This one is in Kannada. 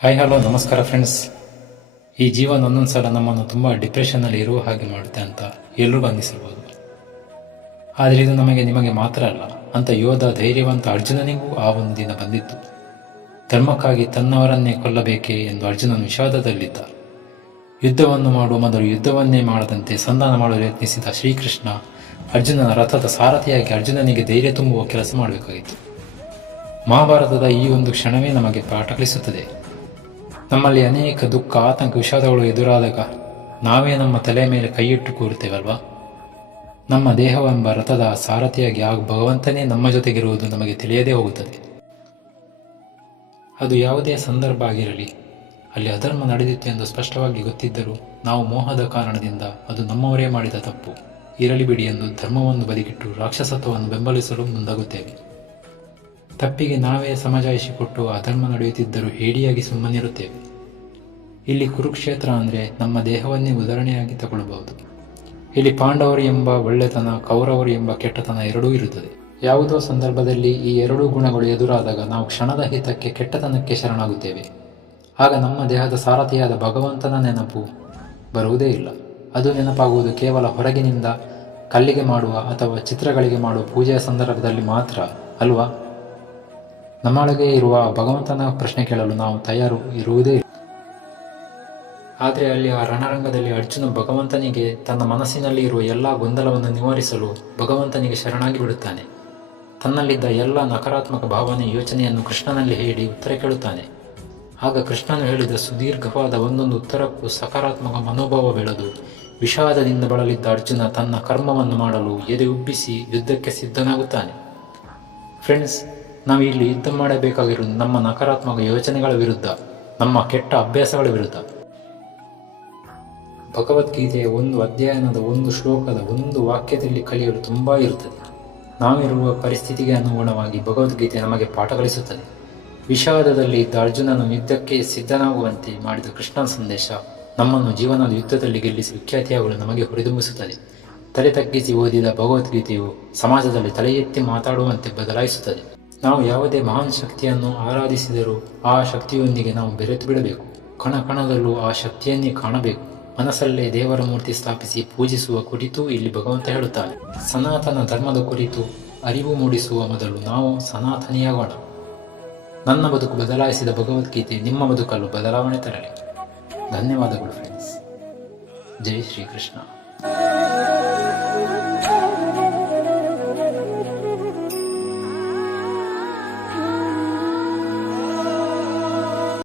ಹಾಯ್ ಹಲೋ ನಮಸ್ಕಾರ ಫ್ರೆಂಡ್ಸ್ ಈ ಜೀವನ ಒಂದೊಂದು ಸಲ ನಮ್ಮನ್ನು ತುಂಬ ಡಿಪ್ರೆಷನ್ನಲ್ಲಿ ಇರುವ ಹಾಗೆ ಮಾಡುತ್ತೆ ಅಂತ ಎಲ್ಲರೂ ಅನ್ನಿಸಿರ್ಬೋದು ಆದರೆ ಇದು ನಮಗೆ ನಿಮಗೆ ಮಾತ್ರ ಅಲ್ಲ, ಅಂತ ಯೋಧ ಧೈರ್ಯವಂತ ಅರ್ಜುನನಿಗೂ ಆ ಒಂದು ದಿನ ಬಂದಿತ್ತು. ಧರ್ಮಕ್ಕಾಗಿ ತನ್ನವರನ್ನೇ ಕೊಲ್ಲಬೇಕೇ ಎಂದು ಅರ್ಜುನನು ವಿಷಾದದಲ್ಲಿದ್ದ. ಯುದ್ಧವನ್ನು ಮಾಡುವ ಮೊದಲು ಯುದ್ಧವನ್ನೇ ಮಾಡದಂತೆ ಸಂಧಾನ ಮಾಡಲು ಯತ್ನಿಸಿದ ಶ್ರೀಕೃಷ್ಣ ಅರ್ಜುನನ ರಥದ ಸಾರಥಿಯಾಗಿ ಅರ್ಜುನನಿಗೆ ಧೈರ್ಯ ತುಂಬುವ ಕೆಲಸ ಮಾಡಬೇಕಾಗಿತ್ತು. ಮಹಾಭಾರತದ ಈ ಒಂದು ಕ್ಷಣವೇ ನಮಗೆ ಪಾಠ ಕಲಿಸುತ್ತದೆ. ನಮ್ಮಲ್ಲಿ ಅನೇಕ ದುಃಖ, ಆತಂಕ, ವಿಷಾದಗಳು ಎದುರಾದಾಗ ನಾವೇ ನಮ್ಮ ತಲೆ ಮೇಲೆ ಕೈಯಿಟ್ಟು ಕೂರುತ್ತೇವಲ್ವಾ? ನಮ್ಮ ದೇಹವೆಂಬ ರಥದ ಸಾರಥಿಯಾಗಿ ಆಗ ಭಗವಂತನೇ ನಮ್ಮ ಜೊತೆಗಿರುವುದು ನಮಗೆ ತಿಳಿಯದೇ ಹೋಗುತ್ತದೆ. ಅದು ಯಾವುದೇ ಸಂದರ್ಭ ಆಗಿರಲಿ, ಅಲ್ಲಿ ಅಧರ್ಮ ನಡೆದಿತ್ತು ಎಂದು ಸ್ಪಷ್ಟವಾಗಿ ಗೊತ್ತಿದ್ದರೂ ನಾವು ಮೋಹದ ಕಾರಣದಿಂದ ಅದು ನಮ್ಮವರೇ ಮಾಡಿದ ತಪ್ಪು. ಇರಲಿ ಬಿಡಿ ಎಂದು ಧರ್ಮವನ್ನು ಬದಿಗಿಟ್ಟು ರಾಕ್ಷಸತ್ವವನ್ನು ಬೆಂಬಲಿಸಲು ಮುಂದಾಗುತ್ತೇವೆ. ತಪ್ಪಿಗೆ ನಾವೇ ಸಮಜಾಯಿಸಿಕೊಟ್ಟು ಅಧರ್ಮ ನಡೆಯುತ್ತಿದ್ದರೂ ಹೇಡಿಯಾಗಿ ಸುಮ್ಮನಿರುತ್ತೇವೆ. ಇಲ್ಲಿ ಕುರುಕ್ಷೇತ್ರ ಅಂದರೆ ನಮ್ಮ ದೇಹವನ್ನೇ ಉದಾಹರಣೆಯಾಗಿ ತಗೊಳ್ಳಬಹುದು ಇಲ್ಲಿ ಪಾಂಡವರು ಎಂಬ ಒಳ್ಳೆತನ, ಕೌರವರು ಎಂಬ ಕೆಟ್ಟತನ ಎರಡೂ ಇರುತ್ತದೆ. ಯಾವುದೋ ಸಂದರ್ಭದಲ್ಲಿ ಈ ಎರಡೂ ಗುಣಗಳು ಎದುರಾದಾಗ ನಾವು ಕ್ಷಣದ ಹಿತಕ್ಕೆ ಕೆಟ್ಟತನಕ್ಕೆ ಶರಣಾಗುತ್ತೇವೆ. ಆಗ ನಮ್ಮ ದೇಹದ ಸಾರಥಿಯಾದ ಭಗವಂತನ ನೆನಪು ಬರುವುದೇ ಇಲ್ಲ. ಅದು ನೆನಪಾಗುವುದು ಕೇವಲ ಹೊರಗಿನಿಂದ ಕಲ್ಲಿಗೆ ಮಾಡುವ ಅಥವಾ ಚಿತ್ರಗಳಿಗೆ ಮಾಡುವ ಪೂಜೆಯ ಸಂದರ್ಭದಲ್ಲಿ ಮಾತ್ರ ಅಲ್ವಾ? ನಮ್ಮೊಳಗೆ ಇರುವ ಭಗವಂತನ ಪ್ರಶ್ನೆ ಕೇಳಲು ನಾವು ತಯಾರು ಇರುವುದೇ ಆದರೆ ಅಲ್ಲಿ ಆ ರಣರಂಗದಲ್ಲಿ ಅರ್ಜುನ ಭಗವಂತನಿಗೆ ತನ್ನ ಮನಸ್ಸಿನಲ್ಲಿ ಇರುವ ಎಲ್ಲ ಗೊಂದಲವನ್ನು ನಿವಾರಿಸಲು ಭಗವಂತನಿಗೆ ಶರಣಾಗಿ ಬಿಡುತ್ತಾನೆ. ತನ್ನಲ್ಲಿದ್ದ ಎಲ್ಲ ನಕಾರಾತ್ಮಕ ಭಾವನೆ ಯೋಚನೆಯನ್ನು ಕೃಷ್ಣನಲ್ಲಿ ಹೇಳಿ ಉತ್ತರ ಕೇಳುತ್ತಾನೆ. ಆಗ ಕೃಷ್ಣನು ಹೇಳಿದ ಸುದೀರ್ಘವಾದ ಒಂದೊಂದು ಉತ್ತರಕ್ಕೂ ಸಕಾರಾತ್ಮಕ ಮನೋಭಾವ ಬೆಳೆದು ವಿಷಾದದಿಂದ ಬಳಲಿದ್ದ ಅರ್ಜುನ ತನ್ನ ಕರ್ಮವನ್ನು ಮಾಡಲು ಎದೆ ಉಬ್ಬಿಸಿ ಯುದ್ಧಕ್ಕೆ ಸಿದ್ಧನಾಗುತ್ತಾನೆ. ಫ್ರೆಂಡ್ಸ್ ನಾವು ಇಲ್ಲಿ ಯುದ್ಧ ಮಾಡಬೇಕಾಗಿರುವುದು ನಮ್ಮ ನಕಾರಾತ್ಮಕ ಯೋಚನೆಗಳ ವಿರುದ್ಧ, ನಮ್ಮ ಕೆಟ್ಟ ಅಭ್ಯಾಸಗಳ ವಿರುದ್ಧ. ಭಗವದ್ಗೀತೆಯ ಒಂದು ಅಧ್ಯಯನದ ಒಂದು ಶ್ಲೋಕದ ಒಂದು ವಾಕ್ಯದಲ್ಲಿ ಕಲಿಯಲು ತುಂಬ ಇರುತ್ತದೆ. ನಾವಿರುವ ಪರಿಸ್ಥಿತಿಗೆ ಅನುಗುಣವಾಗಿ ಭಗವದ್ಗೀತೆ ನಮಗೆ ಪಾಠ ಕಲಿಸುತ್ತದೆ. ವಿಷಾದದಲ್ಲಿ ಇದ್ದ ಅರ್ಜುನನು ಯುದ್ಧಕ್ಕೆ ಸಿದ್ಧನಾಗುವಂತೆ ಮಾಡಿದ ಕೃಷ್ಣನ ಸಂದೇಶ ನಮ್ಮನ್ನು ಜೀವನದ ಯುದ್ಧದಲ್ಲಿ ಗೆಲ್ಲಿಸಿ ವಿಖ್ಯಾತಿಯಾಗಲು ನಮಗೆ ಹುರಿದುಂಬಿಸುತ್ತದೆ. ತಲೆ ತಗ್ಗಿಸಿ ಓದಿದ ಭಗವದ್ಗೀತೆಯು ಸಮಾಜದಲ್ಲಿ ತಲೆ ಎತ್ತಿ ಮಾತಾಡುವಂತೆ ಬದಲಾಯಿಸುತ್ತದೆ. ನಾವು ಯಾವುದೇ ಮಹಾನ್ ಶಕ್ತಿಯನ್ನು ಆರಾಧಿಸಿದರೂ ಆ ಶಕ್ತಿಯೊಂದಿಗೆ ನಾವು ಬೆರೆತು ಬಿಡಬೇಕು. ಕಣ ಕಣದಲ್ಲೂ ಆ ಶಕ್ತಿಯನ್ನೇ ಕಾಣಬೇಕು. ಮನಸ್ಸಲ್ಲೇ ದೇವರ ಮೂರ್ತಿ ಸ್ಥಾಪಿಸಿ ಪೂಜಿಸುವ ಕುರಿತು ಇಲ್ಲಿ ಭಗವಂತ ಹೇಳುತ್ತಾನೆ. ಸನಾತನ ಧರ್ಮದ ಕುರಿತು ಅರಿವು ಮೂಡಿಸುವ ಮೊದಲು ನಾವು ಸನಾತನಿಯಾಗೋಣ. ನನ್ನ ಬದುಕು ಬದಲಾಯಿಸಿದ ಭಗವದ್ಗೀತೆ ನಿಮ್ಮ ಬದುಕಲ್ಲೂ ಬದಲಾವಣೆ ತರಲಿ. ಧನ್ಯವಾದಗಳು ಫ್ರೆಂಡ್ಸ್ ಜೈ ಶ್ರೀಕೃಷ್ಣ.